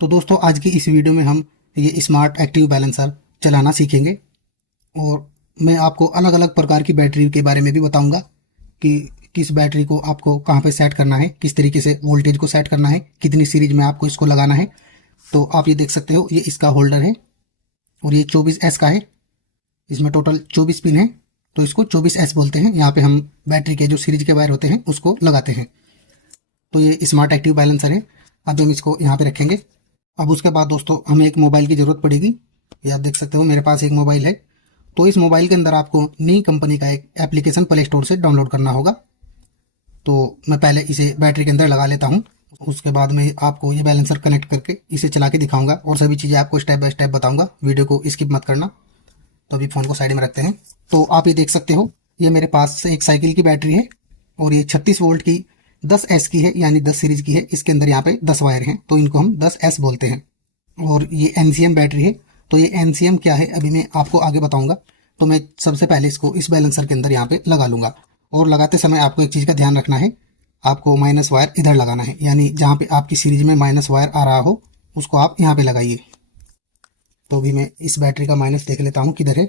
तो दोस्तों आज की इस वीडियो में हम ये स्मार्ट एक्टिव बैलेंसर चलाना सीखेंगे और मैं आपको अलग अलग प्रकार की बैटरी के बारे में भी बताऊंगा कि किस बैटरी को आपको कहाँ पे सेट करना है, किस तरीके से वोल्टेज को सेट करना है, कितनी सीरीज में आपको इसको लगाना है। तो आप ये देख सकते हो, ये इसका होल्डर है और ये 24S का है। इसमें टोटल 24 पिन है, तो इसको 24S बोलते हैं। यहाँ पे हम बैटरी के जो सीरीज के वायर होते हैं उसको लगाते हैं। तो ये स्मार्ट एक्टिव बैलेंसर है। अब हम इसको यहाँ पे रखेंगे। अब उसके बाद दोस्तों हमें एक मोबाइल की ज़रूरत पड़ेगी। ये आप देख सकते हो मेरे पास एक मोबाइल है। तो इस मोबाइल के अंदर आपको नई कंपनी का एक एप्लीकेशन प्ले स्टोर से डाउनलोड करना होगा। तो मैं पहले इसे बैटरी के अंदर लगा लेता हूँ, उसके बाद मैं आपको ये बैलेंसर कनेक्ट करके इसे चला के दिखाऊंगा और सभी चीज़ें आपको स्टेप बाय स्टेप बताऊंगा। वीडियो को स्किप मत करना। तो अभी फ़ोन को साइड में रखते हैं। तो आप ये देख सकते हो, ये मेरे पास एक साइकिल की बैटरी है और ये 36 वोल्ट की 10S की है, यानी 10 सीरीज की है। इसके अंदर यहाँ पे 10 वायर हैं, तो इनको हम 10S बोलते हैं। और ये NCM बैटरी है। तो ये NCM क्या है अभी मैं आपको आगे बताऊंगा। तो मैं सबसे पहले इसको इस बैलेंसर के अंदर यहाँ पे लगा लूंगा। और लगाते समय आपको एक चीज़ का ध्यान रखना है, आपको माइनस वायर इधर लगाना है, यानी जहाँ पे आपकी सीरीज में माइनस वायर आ रहा हो उसको आप यहाँ पे लगाइए। तो अभी मैं इस बैटरी का माइनस देख लेता हूँ किधर है।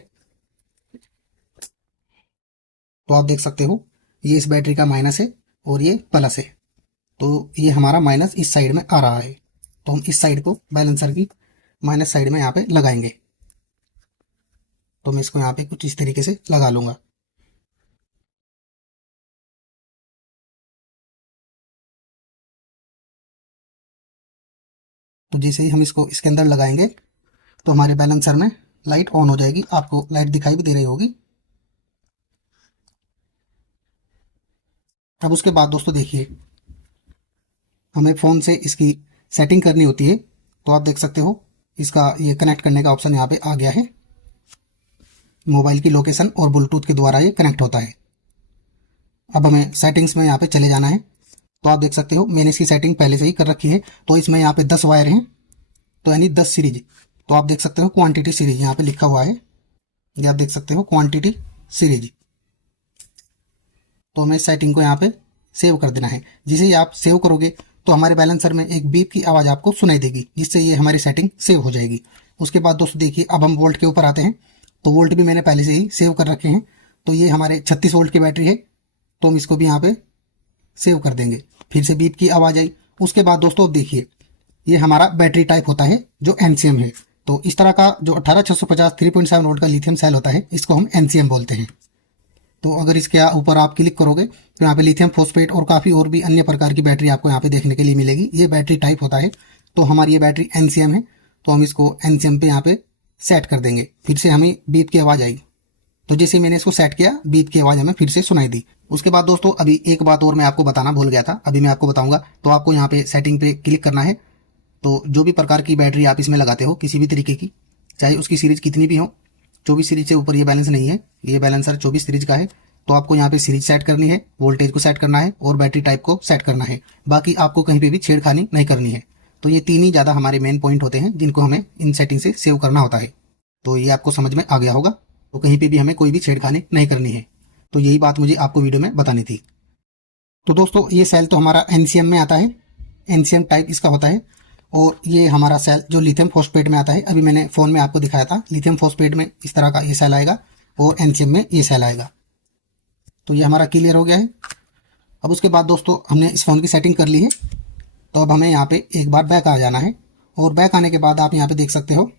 तो आप देख सकते हो ये इस बैटरी का माइनस है और ये प्लस है। तो ये हमारा माइनस इस साइड में आ रहा है, तो हम इस साइड को बैलेंसर की माइनस साइड में यहाँ पे लगाएंगे। तो मैं इसको यहाँ पे कुछ इस तरीके से लगा लूंगा। तो जैसे ही हम इसको इसके अंदर लगाएंगे तो हमारे बैलेंसर में लाइट ऑन हो जाएगी। आपको लाइट दिखाई भी दे रही होगी। अब उसके बाद दोस्तों देखिए, हमें फ़ोन से इसकी सेटिंग करनी होती है। तो आप देख सकते हो इसका ये कनेक्ट करने का ऑप्शन यहाँ पे आ गया है। मोबाइल की लोकेशन और ब्लूटूथ के द्वारा ये कनेक्ट होता है। अब हमें सेटिंग्स में यहाँ पे चले जाना है। तो आप देख सकते हो मैंने इसकी सेटिंग पहले से ही कर रखी है। तो इसमें यहाँ पे 10 वायर हैं, तो यानी 10 सीरीज। तो आप देख सकते हो क्वांटिटी सीरीज यहाँ पे लिखा हुआ है। ये आप देख सकते हो क्वांटिटी सीरीज। तो हमें सेटिंग को यहाँ पे सेव कर देना है। जिसे ही आप सेव करोगे तो हमारे बैलेंसर में एक बीप की आवाज़ आपको सुनाई देगी, जिससे ये हमारी सेटिंग सेव हो जाएगी। उसके बाद दोस्तों देखिए, अब हम वोल्ट के ऊपर आते हैं। तो वोल्ट भी मैंने पहले से ही सेव कर रखे हैं। तो ये हमारे 36 वोल्ट की बैटरी है, तो हम इसको भी यहाँ पे सेव कर देंगे। फिर से बीप की आवाज़ आई। उसके बाद दोस्तों अब देखिए, ये हमारा बैटरी टाइप होता है जो NCM है। तो इस तरह का जो 18650 3.7 वोल्ट का लिथियम सेल होता है, इसको हम NCM बोलते हैं। तो अगर इसके ऊपर आप क्लिक करोगे तो यहाँ पे लिथियम फॉस्फेट और काफ़ी और भी अन्य प्रकार की बैटरी आपको यहाँ पे देखने के लिए मिलेगी। ये बैटरी टाइप होता है। तो हमारी ये बैटरी NCM है, तो हम इसको NCM पे यहाँ पे सेट कर देंगे। फिर से हमें बीप की आवाज़ आई। तो जैसे मैंने इसको सेट किया, बीप की आवाज़ हमें फिर से सुनाई दी। उसके बाद दोस्तों अभी एक बात और मैं आपको बताना भूल गया था, अभी मैं आपको बताऊंगा। तो आपको यहाँ पे सेटिंग पे क्लिक करना है। तो जो भी प्रकार की बैटरी आप इसमें लगाते हो, किसी भी तरीके की, चाहे उसकी सीरीज कितनी भी हो, 24 सीरीज से ऊपर ये बैलेंस नहीं है। ये बैलेंसर 24 सीरीज का है। तो आपको यहाँ पे सीरीज सेट करनी है, वोल्टेज को सेट करना है और बैटरी टाइप को सेट करना है। बाकी आपको कहीं पे भी छेड़खानी नहीं करनी है। तो ये तीन ही ज़्यादा हमारे मेन पॉइंट होते हैं जिनको हमें इन सेटिंग से सेव करना होता है। तो ये आपको समझ में आ गया होगा। तो कहीं पे भी हमें कोई भी छेड़खानी नहीं करनी है। तो यही बात मुझे आपको वीडियो में बतानी थी। तो दोस्तों ये सेल तो हमारा NCM में आता है, NCM टाइप इसका होता है। और ये हमारा सेल जो लिथियम फॉस्फेट में आता है, अभी मैंने फ़ोन में आपको दिखाया था। लिथियम फॉस्फेट में इस तरह का ये सेल आएगा और NCM में ये सेल आएगा। तो ये हमारा क्लियर हो गया है। अब उसके बाद दोस्तों हमने इस फ़ोन की सेटिंग कर ली है। तो अब हमें यहाँ पे एक बार बैक आ जाना है। और बैक आने के बाद आप यहाँ पे देख सकते हो,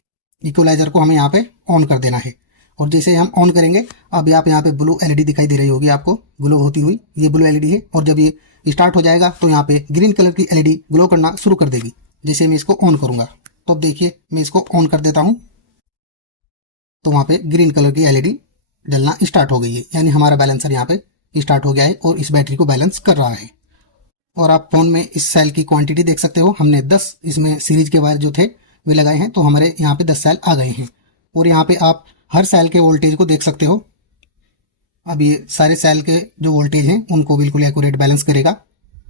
इक्वलाइजर को हमें यहाँ पे ऑन कर देना है। और जैसे हम ऑन करेंगे, अब आप यहाँ पे ब्लू LED दिखाई दे रही होगी आपको, ग्लो होती हुई। ये ब्लू LED है। और जब ये स्टार्ट हो जाएगा तो यहाँ पे ग्रीन कलर की LED ग्लो करना शुरू कर देगी। जैसे मैं इसको ऑन करूँगा, तो अब देखिए मैं इसको ऑन कर देता हूँ, तो वहाँ पे ग्रीन कलर की LED डलना स्टार्ट हो गई है। यानी हमारा बैलेंसर यहाँ पे स्टार्ट हो गया है और इस बैटरी को बैलेंस कर रहा है। और आप फोन में इस सेल की क्वांटिटी देख सकते हो। हमने 10 इसमें सीरीज के वायर जो थे वे लगाए हैं, तो हमारे यहाँ पे 10 सेल आ गए हैं। और यहाँ पे आप हर सेल के वोल्टेज को देख सकते हो। अब ये सारे सेल के जो वोल्टेज हैं उनको बिल्कुल एक्यूरेट बैलेंस करेगा।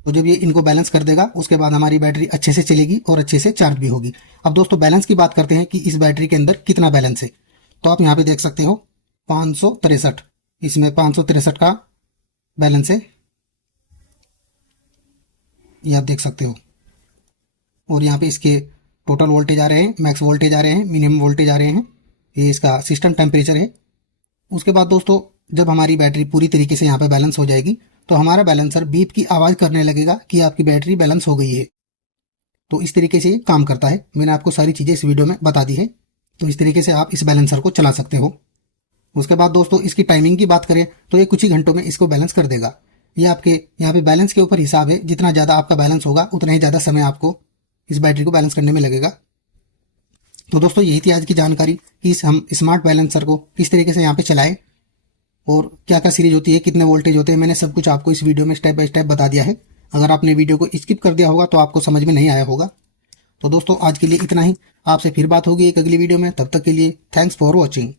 तो जब ये इनको बैलेंस कर देगा, उसके बाद हमारी बैटरी अच्छे से चलेगी और अच्छे से चार्ज भी होगी। अब दोस्तों बैलेंस की बात करते हैं कि इस बैटरी के अंदर कितना बैलेंस है। तो आप यहाँ पे देख सकते हो 563, इसमें 563 का बैलेंस है, ये आप देख सकते हो। और यहाँ पे इसके टोटल वोल्टेज आ रहे हैं, मैक्स वोल्टेज आ रहे हैं, मिनिमम वोल्टेज आ रहे हैं। ये इसका सिस्टम टेम्परेचर है। उसके बाद दोस्तों जब हमारी बैटरी पूरी तरीके से यहाँ पे बैलेंस हो जाएगी तो हमारा बैलेंसर बीप की आवाज़ करने लगेगा कि आपकी बैटरी बैलेंस हो गई है। तो इस तरीके से ये काम करता है। मैंने आपको सारी चीज़ें इस वीडियो में बता दी है। तो इस तरीके से आप इस बैलेंसर को चला सकते हो। उसके बाद दोस्तों इसकी टाइमिंग की बात करें तो ये कुछ ही घंटों में इसको बैलेंस कर देगा। ये आपके यहाँ पे बैलेंस के ऊपर हिसाब है, जितना ज़्यादा आपका बैलेंस होगा उतना ही ज़्यादा समय आपको इस बैटरी को बैलेंस करने में लगेगा। तो दोस्तों यही थी आज की जानकारी कि हम स्मार्ट बैलेंसर को किस तरीके से यहाँ पे चलाएं और क्या क्या सीरीज होती है, कितने वोल्टेज होते हैं। मैंने सब कुछ आपको इस वीडियो में स्टेप बाय स्टेप बता दिया है। अगर आपने वीडियो को स्किप कर दिया होगा तो आपको समझ में नहीं आया होगा। तो दोस्तों आज के लिए इतना ही। आपसे फिर बात होगी एक अगली वीडियो में। तब तक के लिए थैंक्स फॉर वॉचिंग।